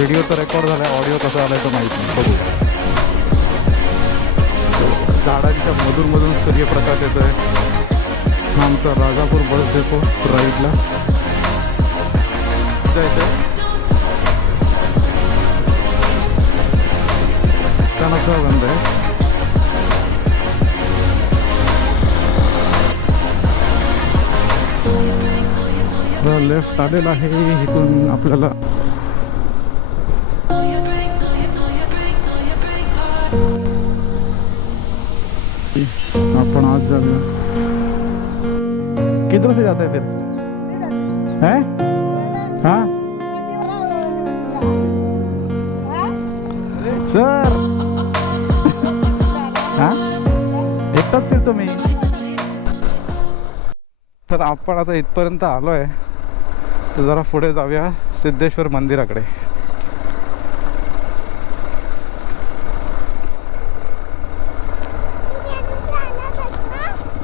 Video तर record झाला आहे, ऑडिओ कसा आला आहे तो माहीत नाही. बघू. झाडांच्या मधून सूर्यप्रकाश येतो आहे. आमचा राजापूर बस डेपो राईटला जायचं. त्यानंतर बंद आहे. लेफ्ट आलेला आहे. इथून आपल्याला अपन आज जाऊया. किधर से जाता है फिर है? हाँ सर. हाँ एकटाच फिरतो मी. तर आपण आता इथपर्यंत आलो आहे, तर जरा पुढे जाऊया सिद्धेश्वर मंदिराकडे.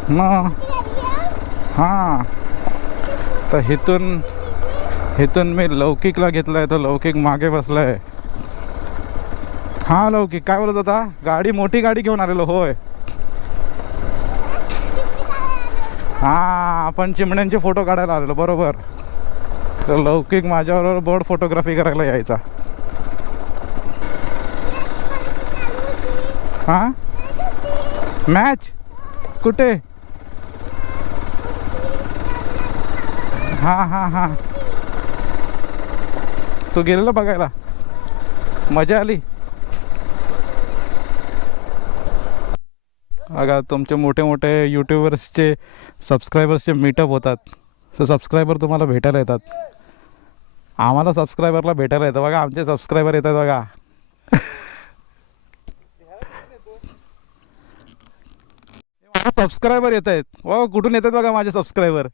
मग हां, तर इथून मी लौकिकला घेतला आहे. तर लौकिक मागे बसला आहे. हां लौकिक काय बोलत होता? गाडी, मोठी गाडी घेऊन आलेलो. होय हां, आपण चिमण्यांचे फोटो काढायला आलेलो. बरोबर. तर लौकिक माझ्याबरोबर बोर्ड फोटोग्राफी करायला यायचा. हां मॅच कुठे? हां हां हां, तू गेलेला बघायला? मजा आली? अगा तुमचे मोठे मोठे यूट्यूबर्सचे सबस्क्रायबर्सचे मीटअप होतात. तर सबस्क्रायबर तुम्हाला भेटायला येतात. आम्हाला सबस्क्रायबरला भेटायला येतं बघा. आमचे सबस्क्रायबर येतात बघा. सबस्क्रायबर येत आहेत. व कुठून येतात बघा माझे सबस्क्रायबर.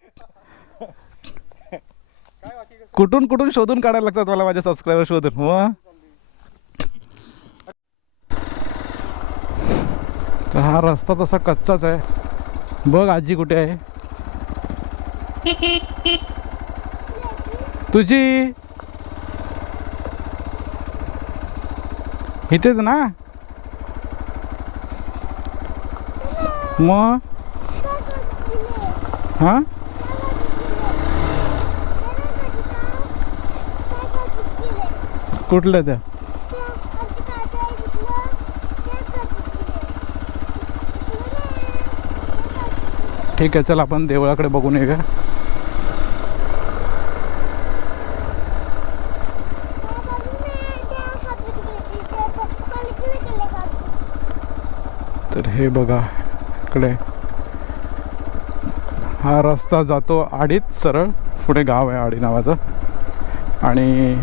कुठून शोधून काढायला लागतात मला माझे सबस्क्रायबर शोधून. व हा रस्ता तसा कच्चाच आहे. बघ आजी कुठे आहे तुझी? इथेच ना? मग हां कुठल्या त्या? ठीक आहे, चल आपण देवळाकडे बघून येऊया. तर हे बघा इकडे हा रस्ता जातो आडीत सरळ. पुढे गाव आहे आडी नावाचं. आणि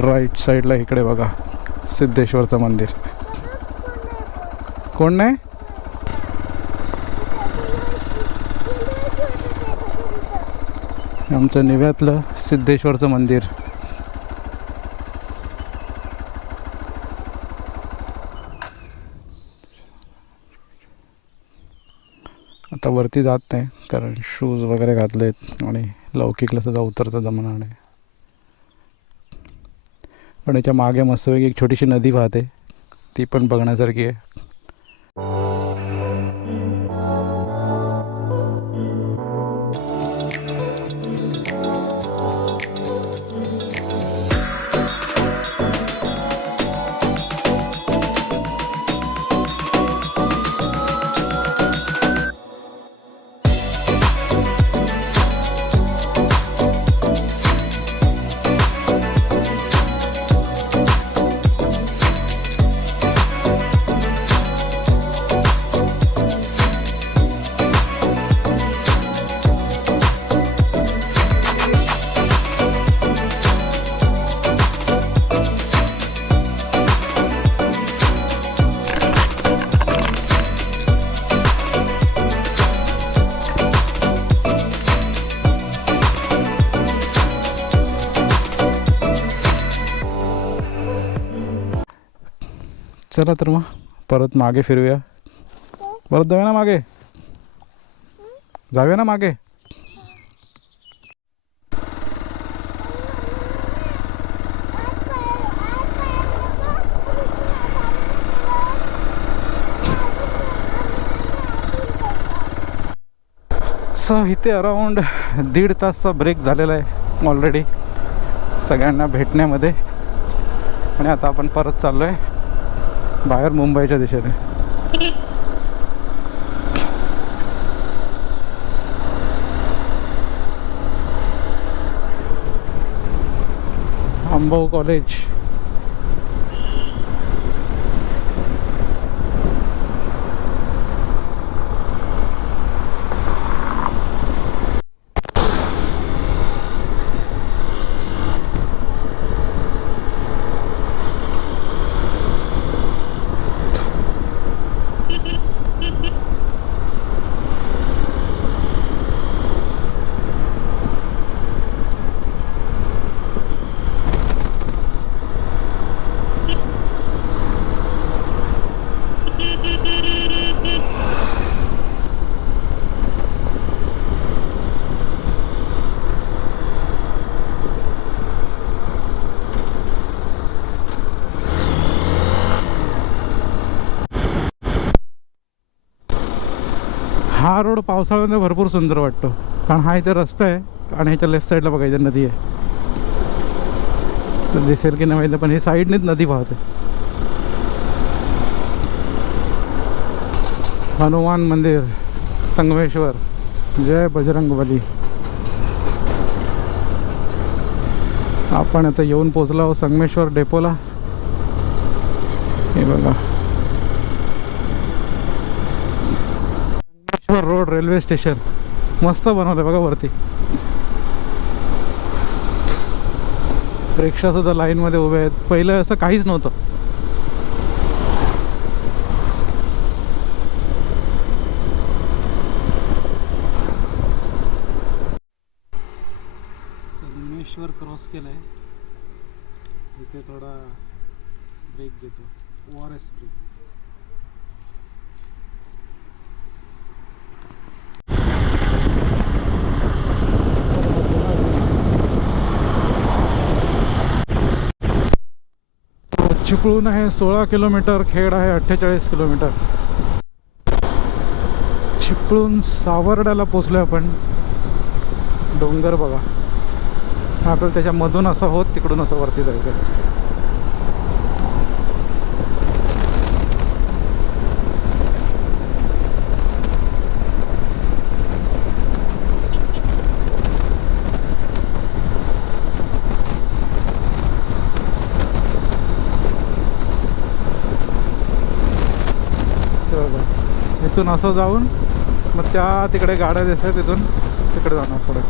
राईट साईडला इकडे बघा सिद्धेश्वरचं मंदिर. कोण नाही? आमचं निव्यातलं सिद्धेश्वरचं मंदिर. आता वरती जात नाही कारण शूज वगैरे घातलेत आणि लौकिकला सुद्धा उतरता जमणार नाही. पण याच्या मागे मस्तपैकी एक छोटीशी नदी वाहते, ती पण बघण्यासारखी आहे. चला तर मग परत मागे फिरूया. परत जाऊया ना मागे, जाऊया ना मागे. सो इथे अराऊंड 1.5 तासचा ब्रेक झालेला आहे ऑलरेडी सगळ्यांना भेटण्यामध्ये. आणि आता आपण परत चाललो आहे बाहेर मुंबईच्या दिशेने. अंबो कॉलेज. हा रोड पावसाळ्यामध्ये भरपूर सुंदर वाटतो कारण हा इथे रस्ता आहे आणि ह्याच्या लेफ्ट साईडला बघा इथे नदी आहे. तर दिसेल की नाही माहिती पण ही साईडनेच नदी वाहते. हनुमान मंदिर संगमेश्वर. जय बजरंगबली. आपण आता येऊन पोचलो आहोत संगमेश्वर डेपोला. हे बघा रोड रेल्वे स्टेशन मस्त बनवलं बघा वरती. रिक्षा सुद्धा लाईन मध्ये उभे आहेत. पहिलं असं काहीच नव्हतं. संगमेश्वर क्रॉस केलंय. इथे थोडा ब्रेक घेतो. ORS break. चिपळूण आहे 16 किलोमीटर. खेड आहे 48 किलोमीटर. चिपळूण सावर्ड्याला पोचलो आपण. डोंगर बघा. आपल्याला त्याच्यामधून असं होत तिकडून असं वरती जायचं. इथून असं जाऊन मग त्या तिकडे गाड्या दिसतात. तिथून तिकडे जाणार पुढे.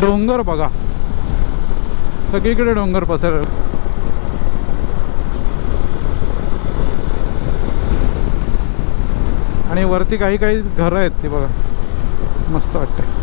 डोंगर बघा सगळीकडे डोंगर पसरले. आणि वरती काही काही घरं आहेत ती बघा. मस्त वाटते.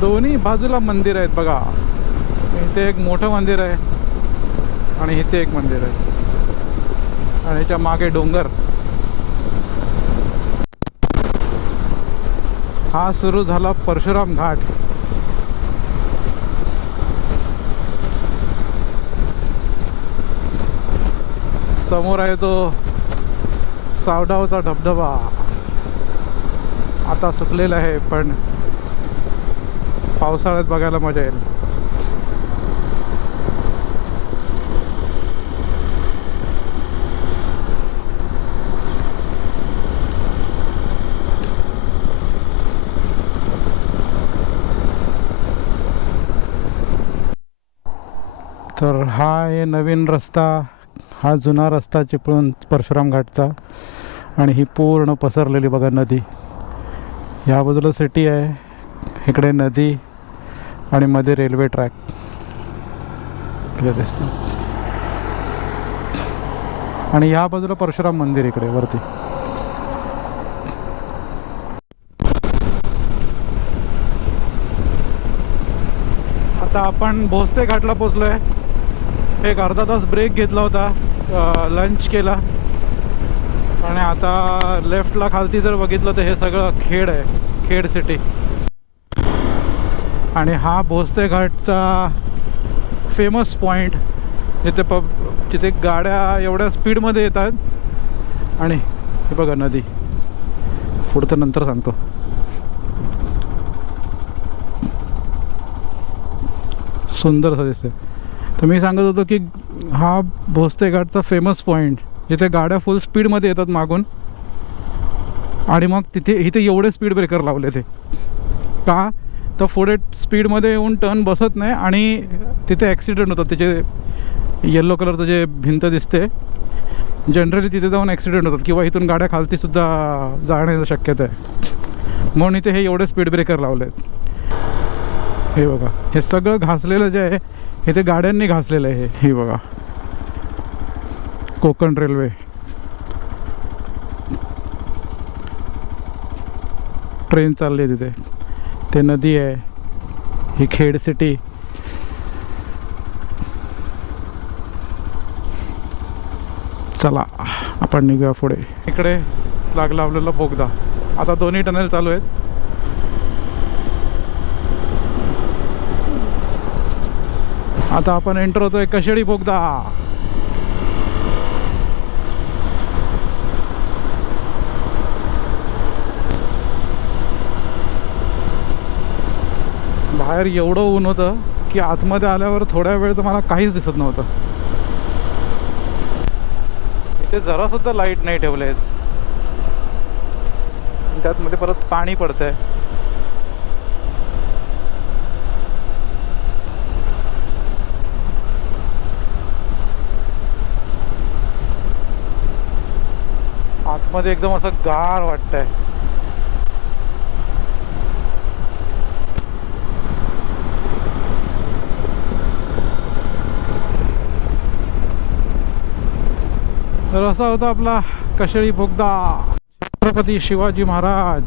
दोन्ही बाजूला मंदिर आहेत बघा. इथे एक मोठं मंदिर आहे आणि इथे एक मंदिर आहे आणि ह्याच्या मागे डोंगर. हा सुरू झाला परशुराम घाट. समोर आहे तो सावडावचा धबधबा. आता सुकलेला आहे पण पावसाळ्यात बघायला मजा येईल. तर हा आहे नवीन रस्ता. हा जुना रस्ता चिपळूण परशुराम घाटचा. आणि ही पूर्ण पसरलेली बघा नदी. ह्या बाजूला सिटी आहे. इकडे नदी आणि मध्ये रेल्वे ट्रॅक दिसतं. आणि ह्या बाजूला परशुराम मंदिर इकडे वरती. आता आपण भोसले घाटला पोचलो आहे. एक अर्धा तास ब्रेक घेतला होता, लंच केला आणि आता लेफ्टला खालती जर बघितलं तर हे सगळं खेड आहे, खेड सिटी. आणि हा भोसले घाटचा फेमस पॉईंट जिथे गाड्या एवढ्या स्पीडमध्ये येतात. आणि हे बघा नदी, पुढचं नंतर सांगतो. सुंदर दिसते. तर मी सांगत होतो की हा भोसले घाटचा फेमस पॉईंट जिथे गाड्या फुल स्पीडमध्ये येतात मागून, आणि मग इथे एवढे स्पीड ब्रेकर लावले ते का, तर पुढे स्पीडमध्ये येऊन टर्न बसत नाही आणि तिथे ॲक्सिडेंट होतात. त्याचे येल्लो कलरचं जे भिंत दिसते, जनरली तिथे जाऊन ॲक्सिडेंट होतात किंवा इथून गाड्या खालतीसुद्धा जाण्याची शक्यता आहे. म्हणून इथे हे एवढे स्पीड ब्रेकर लावले आहेत. हे बघा, हे सगळं घासलेलं जे आहे हे ते गाड्यांनी घासलेलं आहे. हे बघा, कोकण रेल्वे, ट्रेन चालली आहे तिथे. ते नदी आहे, ही खेड सिटी. चला आपण निघूया पुढे. इकडे लावलेला बोगदा. आता दोन्ही टनेल चालू आहेत. आता आपण एंटर होतोय कशेडी बोगदा. बाहेर एवढं ऊन होतं की आतमध्ये आल्यावर थोड्या वेळ तर मला काहीच दिसत नव्हतं. इथे जरासुद्धा लाईट नाही ठेवले आहेत. त्यातमध्ये परत पाणी पडतंय. आतमध्ये एकदम असं गार वाटतंय. तर असा होता आपला कशेडी बोगदा. छत्रपती शिवाजी महाराज.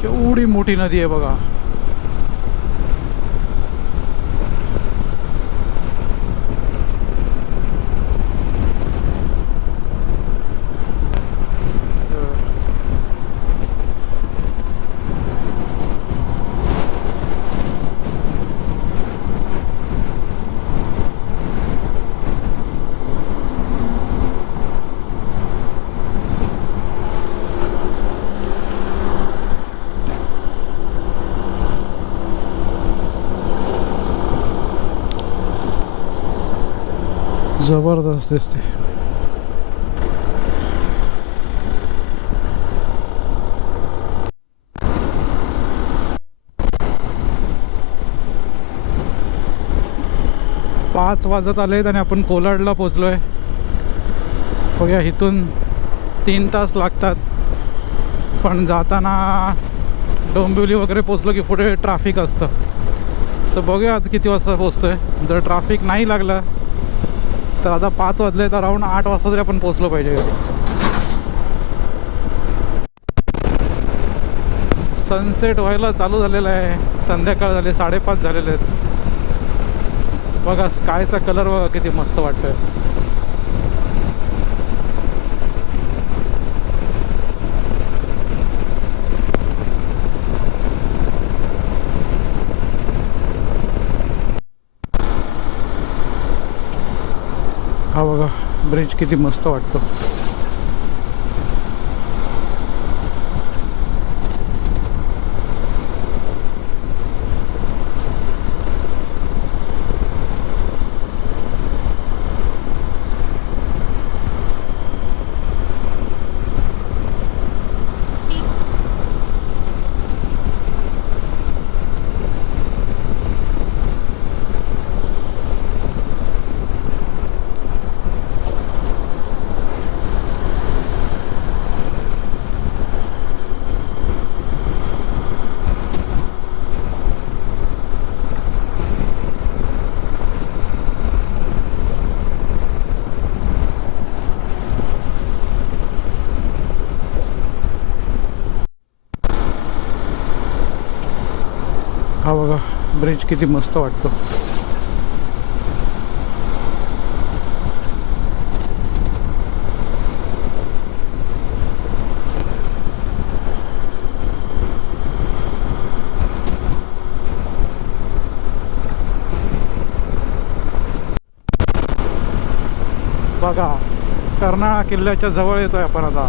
केवढी मोठी नदी आहे बघा. जबरदस्त दिसते. पाच वाजत आलेत आणि आपण कोलाडला पोचलोय. बघूया, इथून 3 तास लागतात, पण जाताना डोंबिवली वगैरे पोचलो की पुढे ट्रॅफिक असतं. तर बघूया आता किती वाजता पोचतोय. जर ट्रॅफिक नाही लागलं तर आता 5 वाजले, तर अराउंड 8 वाजता तरी आपण पोचलो पाहिजे. सनसेट व्हायला चालू झालेला आहे. संध्याकाळ झाले, 5:30 झालेले आहेत. बघा स्कायचा कलर बघा किती मस्त वाटतोय. हा बघा ब्रिज किती मस्त वाटतो. ब्रिज किती मस्त वाटतो. बघा कर्नाळा किल्ल्याच्या जवळ येतोय आपण आता.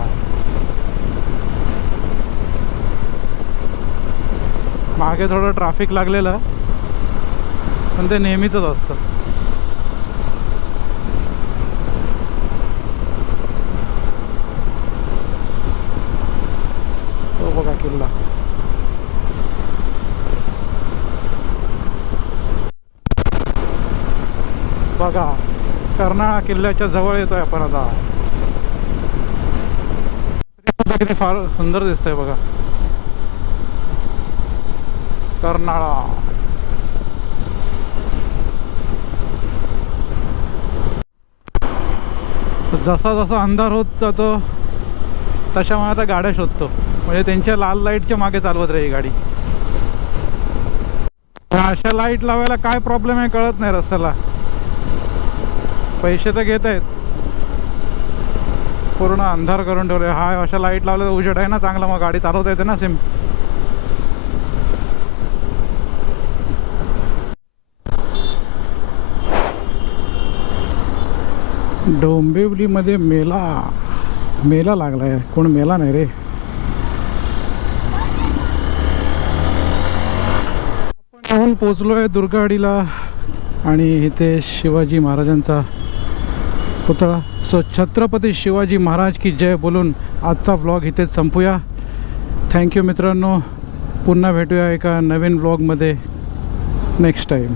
मागे थोडं ट्रॅफिक लागलेलं पण ते नेहमीच असतं. तो बघा किल्ला. बघा कर्नाळा किल्ल्याच्या जवळ येतोय आपण आता. किती फार सुंदर दिसतंय बघा कर्नाळा. जसा जसा अंधार होत जातो तशा मला आता गाड्या शोधतो, म्हणजे त्यांच्या लाल लाईटच्या मागे चालवत राही गाडी. अशा लाईट लावायला काय प्रॉब्लेम आहे कळत नाही रस्त्याला. पैसे तर घेत आहेत, पूर्ण अंधार करून ठेवले. हा अशा लाईट लावल्या तर उजेड आहे ना चांगला, मग गाडी चालवता येते ना सिम. डोंबिवलीमध्ये मेला लागलाय. कोण मेला नाही रे. आपण येऊन पोचलोय दुर्गावाडीला आणि इथे शिवाजी महाराजांचा पुतळा. सो छत्रपती शिवाजी महाराज की जय बोलून आजचा व्लॉग इथेच संपूया. थँक्यू मित्रांनो. पुन्हा भेटूया एका नवीन व्लॉगमध्ये नेक्स्ट टाईम.